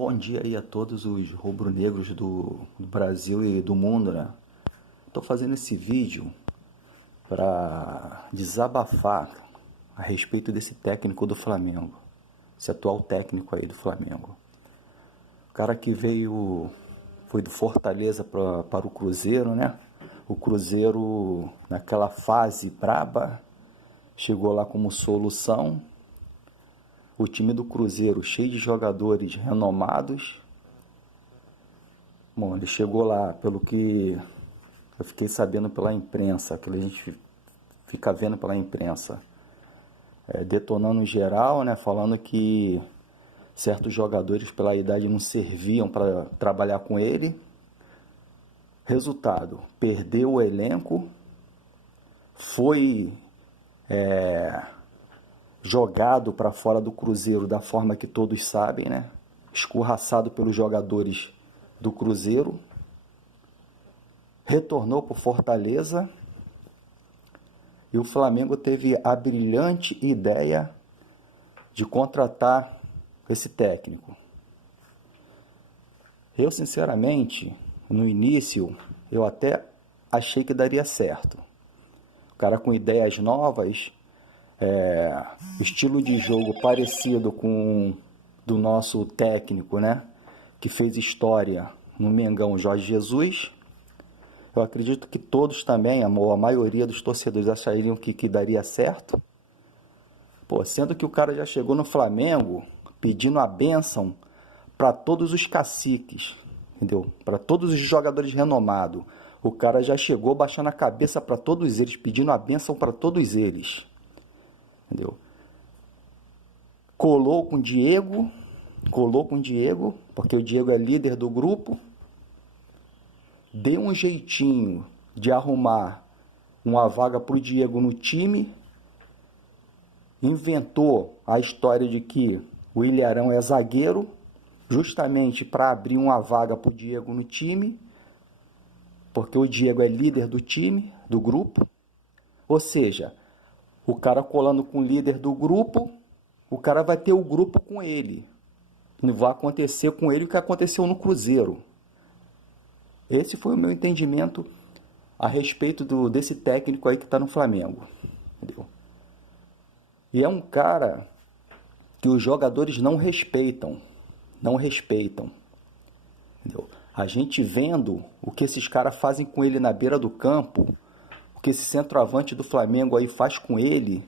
Bom dia aí a todos os rubro-negros do Brasil e do mundo, né? Estou fazendo esse vídeo para desabafar a respeito desse técnico do Flamengo, esse atual técnico aí do Flamengo. O cara que foi do Fortaleza para o Cruzeiro, né? O Cruzeiro, naquela fase braba, chegou lá como solução. O time do Cruzeiro cheio de jogadores renomados. Bom, ele chegou lá, pelo que eu fiquei sabendo pela imprensa, que a gente fica vendo pela imprensa, detonando em geral, né, falando que certos jogadores pela idade não serviam para trabalhar com ele. Resultado, perdeu o elenco, foi jogado para fora do Cruzeiro da forma que todos sabem, né? Escorraçado pelos jogadores do Cruzeiro, retornou para o Fortaleza e o Flamengo teve a brilhante ideia de contratar esse técnico. Eu, sinceramente, no início, eu até achei que daria certo. O cara com ideias novas, estilo de jogo parecido com do nosso técnico, né? Que fez história no Mengão, Jorge Jesus. Eu acredito que todos também, a maioria dos torcedores achariam que daria certo. Pô, sendo que o cara já chegou no Flamengo pedindo a bênção para todos os caciques, entendeu? Para todos os jogadores renomados. O cara já chegou baixando a cabeça para todos eles, pedindo a bênção para todos eles. Entendeu? Colou com o Diego, porque o Diego é líder do grupo. Deu um jeitinho de arrumar uma vaga para o Diego no time. Inventou a história de que o Ilharão é zagueiro, justamente para abrir uma vaga para o Diego no time, porque o Diego é líder do time, do grupo. Ou seja, o cara colando com o líder do grupo, o cara vai ter o grupo com ele. Não vai acontecer com ele o que aconteceu no Cruzeiro. Esse foi o meu entendimento a respeito desse técnico aí que está no Flamengo. Entendeu? E é um cara que os jogadores não respeitam. Não respeitam. Entendeu? A gente vendo o que esses caras fazem com ele na beira do campo, o que esse centroavante do Flamengo aí faz com ele,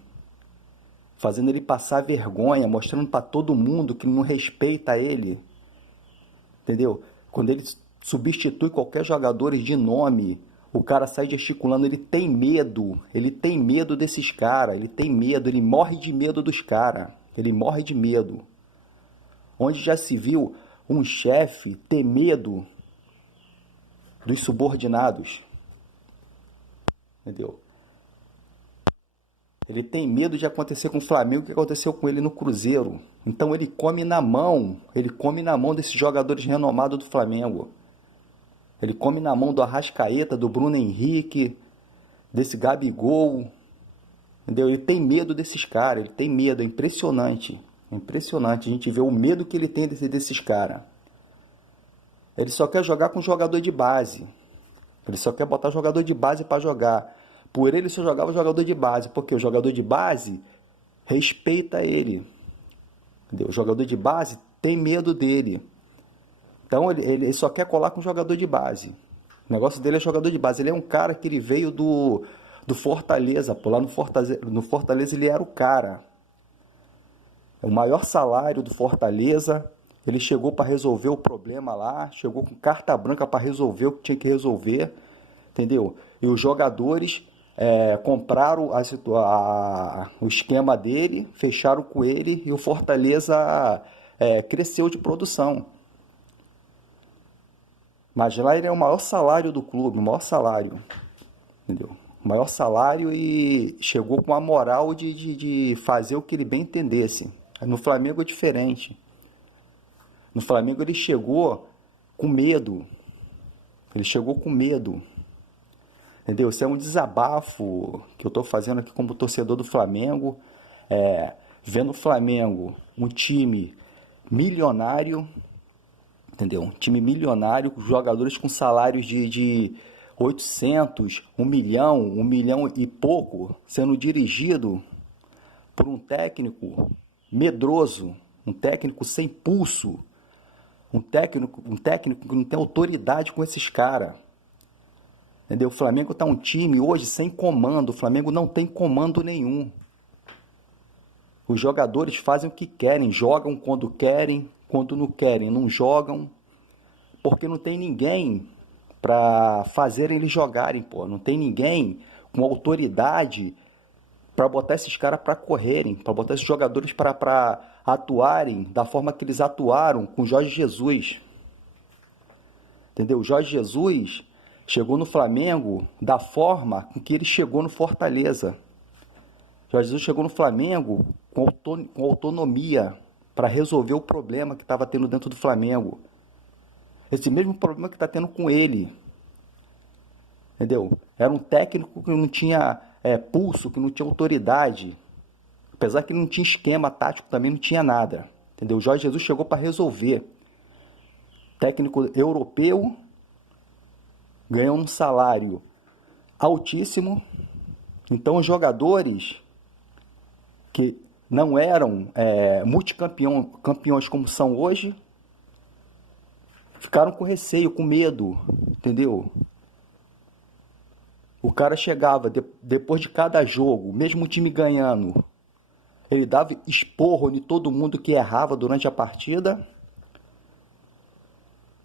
fazendo ele passar vergonha, mostrando para todo mundo que não respeita ele. Entendeu? Quando ele substitui qualquer jogador de nome, o cara sai gesticulando, ele tem medo desses caras, ele tem medo, ele morre de medo dos caras, ele morre de medo. Onde já se viu um chefe ter medo dos subordinados? Entendeu? Ele tem medo de acontecer com o Flamengo o que aconteceu com ele no Cruzeiro. Então ele come na mão desses jogadores renomados do Flamengo. Ele come na mão do Arrascaeta, do Bruno Henrique, desse Gabigol. Entendeu? Ele tem medo desses caras, ele tem medo, é impressionante. É impressionante a gente ver o medo que ele tem desses caras. Ele só quer jogar com jogador de base. Ele só quer botar jogador de base para jogar. Por ele só jogava jogador de base, porque o jogador de base respeita ele. Entendeu? O jogador de base tem medo dele. Então ele só quer colar com jogador de base. O negócio dele é jogador de base. Ele é um cara que ele veio do Fortaleza. Lá no Fortaleza ele era o cara. O maior salário do Fortaleza. Ele chegou para resolver o problema lá. Chegou com carta branca para resolver o que tinha que resolver. Entendeu? E os jogadores compraram o esquema dele, fecharam com ele e o Fortaleza cresceu de produção. Mas lá ele é o maior salário do clube, o maior salário. Entendeu? O maior salário e chegou com a moral de fazer o que ele bem entendesse. No Flamengo é diferente. No Flamengo ele chegou com medo. Ele chegou com medo. Entendeu? Isso é um desabafo que eu estou fazendo aqui como torcedor do Flamengo. Vendo o Flamengo, um time milionário, entendeu? Um time milionário, com jogadores com salários de 800, 1 milhão e pouco, sendo dirigido por um técnico medroso, um técnico sem pulso, um técnico que não tem autoridade com esses caras. Entendeu? O Flamengo tá um time hoje sem comando, o Flamengo não tem comando nenhum. Os jogadores fazem o que querem, jogam quando não querem, não jogam, porque não tem ninguém para fazer eles jogarem, pô. Não tem ninguém com autoridade para botar esses caras para correrem, para botar esses jogadores para atuarem da forma que eles atuaram com Jorge Jesus. Entendeu? O Jorge Jesus chegou no Flamengo da forma com que ele chegou no Fortaleza. Jorge Jesus chegou no Flamengo com autonomia para resolver o problema que estava tendo dentro do Flamengo. Esse mesmo problema que está tendo com ele. Entendeu? Era um técnico que não tinha pulso, que não tinha autoridade. Apesar que não tinha esquema tático, também não tinha nada. Entendeu? O Jorge Jesus chegou para resolver. Técnico europeu, ganhou um salário altíssimo. Então os jogadores que não eram multicampeões como são hoje, ficaram com receio, com medo, entendeu? O cara chegava depois de cada jogo, mesmo o time ganhando, ele dava esporro em todo mundo que errava durante a partida.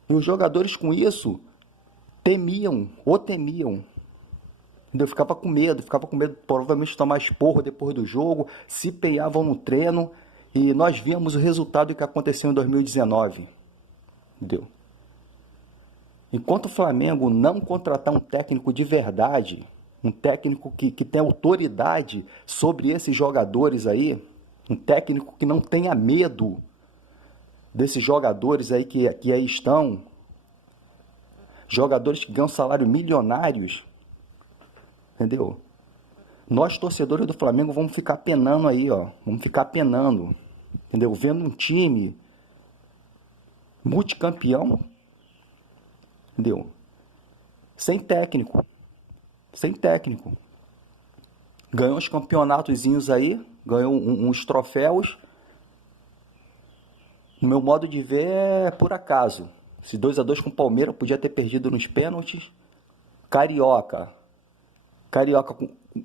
E os jogadores com isso temiam. Entendeu? Ficava com medo provavelmente de tomar esporro depois do jogo, se empenhavam no treino, e nós vimos o resultado que aconteceu em 2019. Entendeu? Enquanto o Flamengo não contratar um técnico de verdade, um técnico que tem autoridade sobre esses jogadores aí, um técnico que não tenha medo desses jogadores aí que aí estão, jogadores que ganham salário milionários, entendeu? Nós, torcedores do Flamengo, vamos ficar penando aí, ó. Vamos ficar penando, entendeu? Vendo um time multicampeão, entendeu? Sem técnico. Ganhou uns campeonatozinhos aí, ganhou uns troféus. No meu modo de ver, é por acaso. Esse 2-2 com o Palmeiras, podia ter perdido nos pênaltis. Carioca,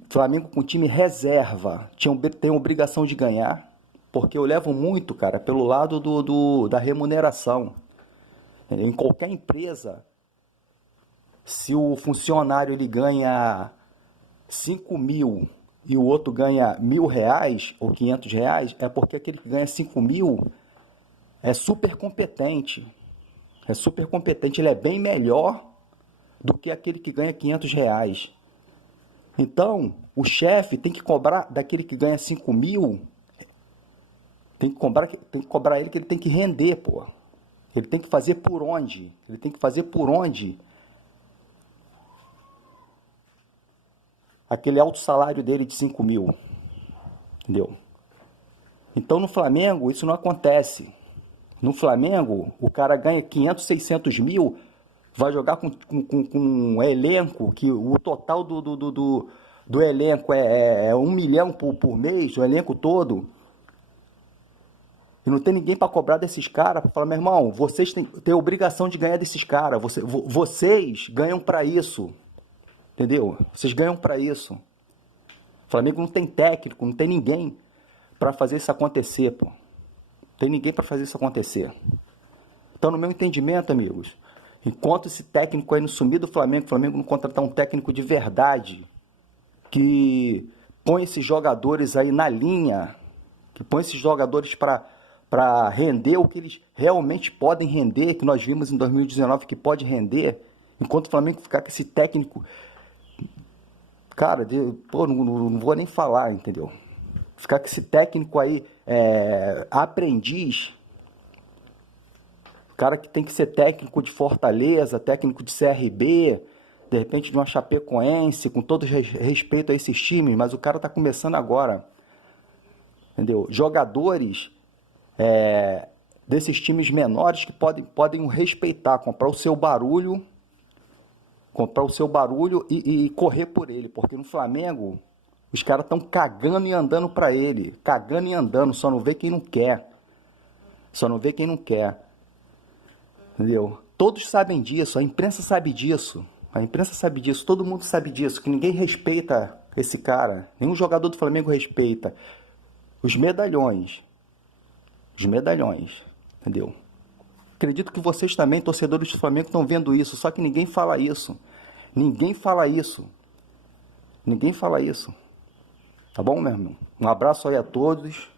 Flamengo com time reserva, tem obrigação de ganhar, porque eu levo muito, cara, pelo lado da remuneração. Em qualquer empresa, se o funcionário ele ganha 5 mil e o outro ganha R$ 1.000 ou R$ 500, é porque aquele que ganha 5 mil é super competente. Ele é bem melhor do que aquele que ganha R$ 500. Então, o chefe tem que cobrar daquele que ganha 5 mil, tem que cobrar ele, que ele tem que render, pô. Ele tem que fazer por onde? Aquele alto salário dele de 5 mil. Entendeu? Então, no Flamengo, isso não acontece. No Flamengo, o cara ganha 500, 600 mil, vai jogar com um elenco, que o total do elenco é 1 milhão por mês, o elenco todo. E não tem ninguém para cobrar desses caras, para falar, meu irmão, vocês têm obrigação de ganhar desses caras, vocês ganham para isso, entendeu? Vocês ganham para isso. O Flamengo não tem técnico, não tem ninguém para fazer isso acontecer, pô. Não tem ninguém para fazer isso acontecer. Então, no meu entendimento, amigos, enquanto esse técnico aí não sumir do Flamengo, o Flamengo não contratar um técnico de verdade, que põe esses jogadores aí na linha, que põe esses jogadores para render o que eles realmente podem render, que nós vimos em 2019 que pode render, enquanto o Flamengo ficar com esse técnico, cara, não vou nem falar, entendeu? Ficar com esse técnico aí, aprendiz, cara que tem que ser técnico de Fortaleza, técnico de CRB, de repente de uma Chapecoense, com todo respeito a esses times, mas o cara tá começando agora, entendeu? Jogadores desses times menores que podem o respeitar, comprar o seu barulho e correr por ele, porque no Flamengo os caras estão cagando e andando para ele, cagando e andando, só não vê quem não quer, entendeu? Todos sabem disso, a imprensa sabe disso, todo mundo sabe disso, que ninguém respeita esse cara, nenhum jogador do Flamengo respeita. Os medalhões, entendeu? Acredito que vocês também, torcedores do Flamengo, estão vendo isso, só que ninguém fala isso. Ninguém fala isso. Tá bom, meu irmão? Um abraço aí a todos.